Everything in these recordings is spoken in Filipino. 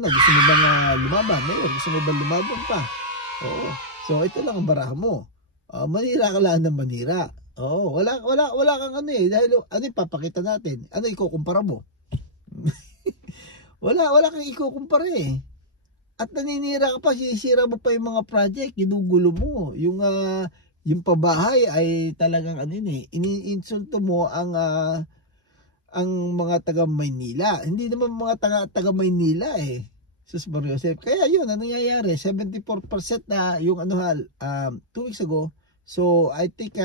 Lacuna, gusto mo bang lumaban? Mayor, gusto mo bang lumaban pa? Oo. So ito lang ang baraha mo. Manira ka lang ng manira. Oo, wala kang ano eh. Dahil ano ipapakita natin? Ano ikukumpara mo? wala kang ikukumpara eh. At naninira ka pa, sisira mo pa yung mga project, ginugulo mo. Yung pabahay ay talagang ano eh, iniinsulto mo ang mga taga Maynila. Hindi naman mga taga Maynila eh. Sus Mario Joseph. Kaya yun, ano nangyayari? 74% na yung 2 weeks ago. So, I think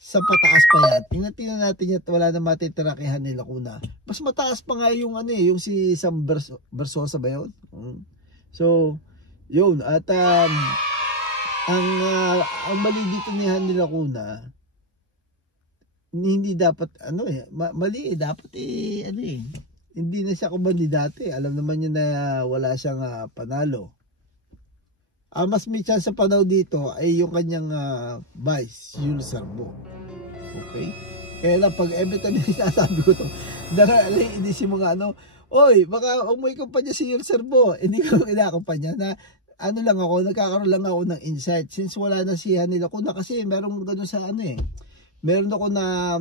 sa pataas pa yan. Tingnan natin yan, wala na matitira kay Hanny Lacuna. Mas mataas pa nga yung yung si Sam Versosa ba yun? So, yun. At ang mali dito ni Hanny Lacuna, hindi dapat mali dapat hindi na siya kumandidate. Alam naman niya na wala siyang panalo. Mas may chance sa panahon dito ay yung kanyang vice, Yul Serbo. Okay? Kaya lang pag every time sinasabi ko to, hindi si mga oy, baka umuwi ko pa niya si Yul Serbo. Hindi ko inakumpanya na nagkakaroon lang ako ng insight since wala na si Hanny Lacuna kasi meron gano'n sa meron ako na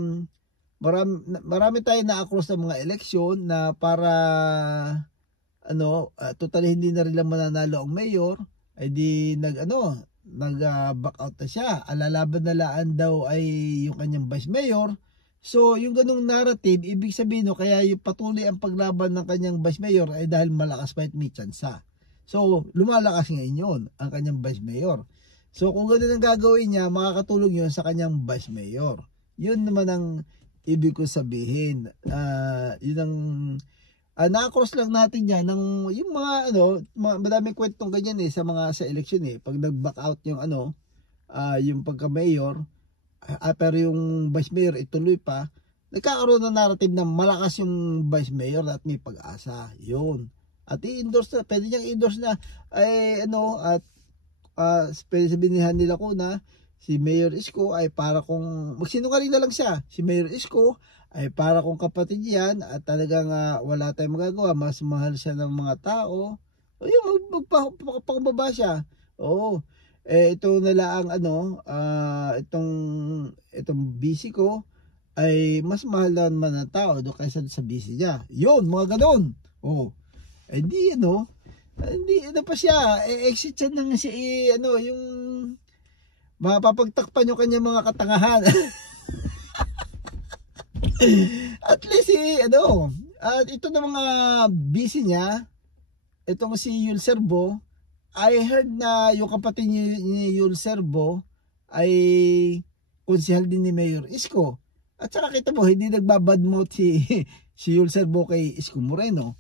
marami tayo na across ng mga eleksyon na para totally hindi na rin lang mananalo ang mayor ay di nag-back out na siya. Alalaban na laan daw ay yung kanyang vice mayor. So yung ganung narrative, ibig sabihin kaya yung patuloy ang paglaban ng kanyang vice mayor ay dahil malakas pa at may tsansa. So lumalakas ngayon ang kanyang vice mayor. So kung gano'n ang gagawin niya, makakatulong yun sa kanyang vice mayor. Yun naman ang ibig ko sabihin. Yun ang na-cross lang natin yan ng yung mga madaming kwentong ganyan sa election pag nag-back out yung yung pagka-mayor, pero yung vice mayor ituloy pa, nagkakaroon ng narrative na malakas yung vice mayor at may pag-asa. Yun. At i-endorse na, pwede niyang i-endorse na at pwede sabihin ni Hanny Lacuna, si Mayor Isko ay para kung magsinungaling na lang siya. Si Mayor Isko ay para kung kapatid yan at talagang wala tayong magagawa, mas mahal siya ng mga tao. O yun, magpapakababa siya. Oo. Ito na lang itong busy ko ay mas mahal naman ng tao do kaysa sa busy niya. Yun, mga ganon. Oo. Hindi hindi pa siya exit siya ng yung mapapagtakpan yung kanyang mga katangahan. At least at ito na mga busy niya, itong si Yul Serbo, I heard na yung kapatid ni Yul Serbo ay konsehal din ni Mayor Isko. At saka kita mo, hindi nagbabadmouth si Yul Serbo kay Isko Moreno.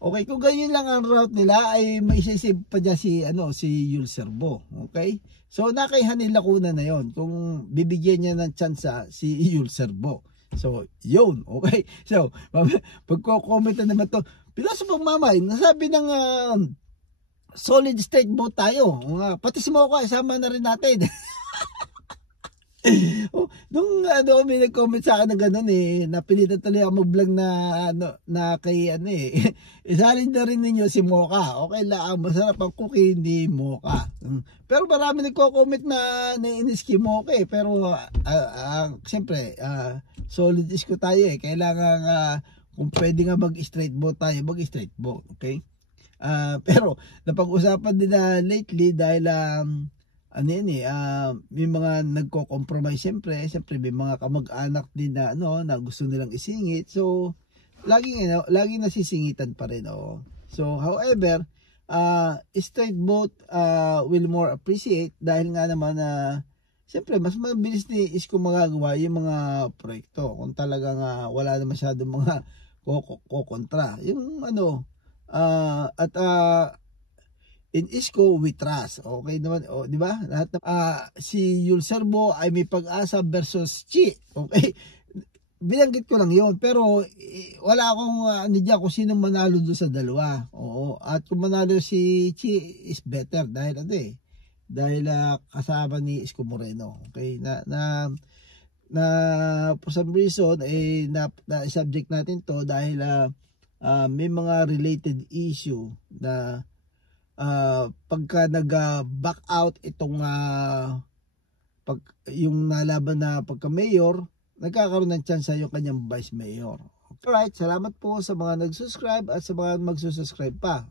Okay, kung ganyan lang ang route nila ay maisisip pa dyan si Yul Serbo. Okay? So kay Hanny Lacuna na yon kung bibigyan niya ng chance si Yul Serbo. So, yun. Okay? So, pagko-comment na naman to, pilaso pang mamay, nasabi ng solid state vote tayo. Pati si Mocha, isama na rin natin. Nung may nag-comment sa akin na gano'n napilitan tuloy ako mag-vlog na kay isalin na rin ninyo si Mocha. Okay lang, masarap ang cookie ni Mocha. Pero marami nagko-comment na naiinis kay Mocha pero siyempre solid Isko tayo kailangan kung pwede nga mag-straight vote tayo, mag-straight vote. Okay? Pero napag-usapan din na lately dahil may mga nagko-compromise siyempre may mga kamag-anak din na na gusto nilang isingit. So laging nasisingitan pa rin. So however, straight vote will more appreciate dahil nga naman siyempre mas mabilis ni Isko magagawa yung mga proyekto kung talagang wala na masyadong mga kontra. Yung in Isko we trust. Okay naman, di ba? Lahat si Yul Serbo ay may pag-asa versus Chi. Okay? Binanggit ko lang 'yon, pero wala akong diyan kung sino manalo doon sa dalawa. Oo. At kung manalo si Chi is better dahil dahil kasama ni Isko Moreno. Okay? Na for some reason na subject natin to dahil may mga related issue na pagka nag-back out itong yung nalaban na pagka-mayor, nagkakaroon ng chance yung kanyang vice mayor. Alright, salamat po sa mga nag-subscribe at sa mga magsusubscribe pa.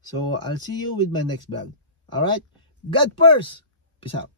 So, I'll see you with my next vlog. Alright, God first! Peace out!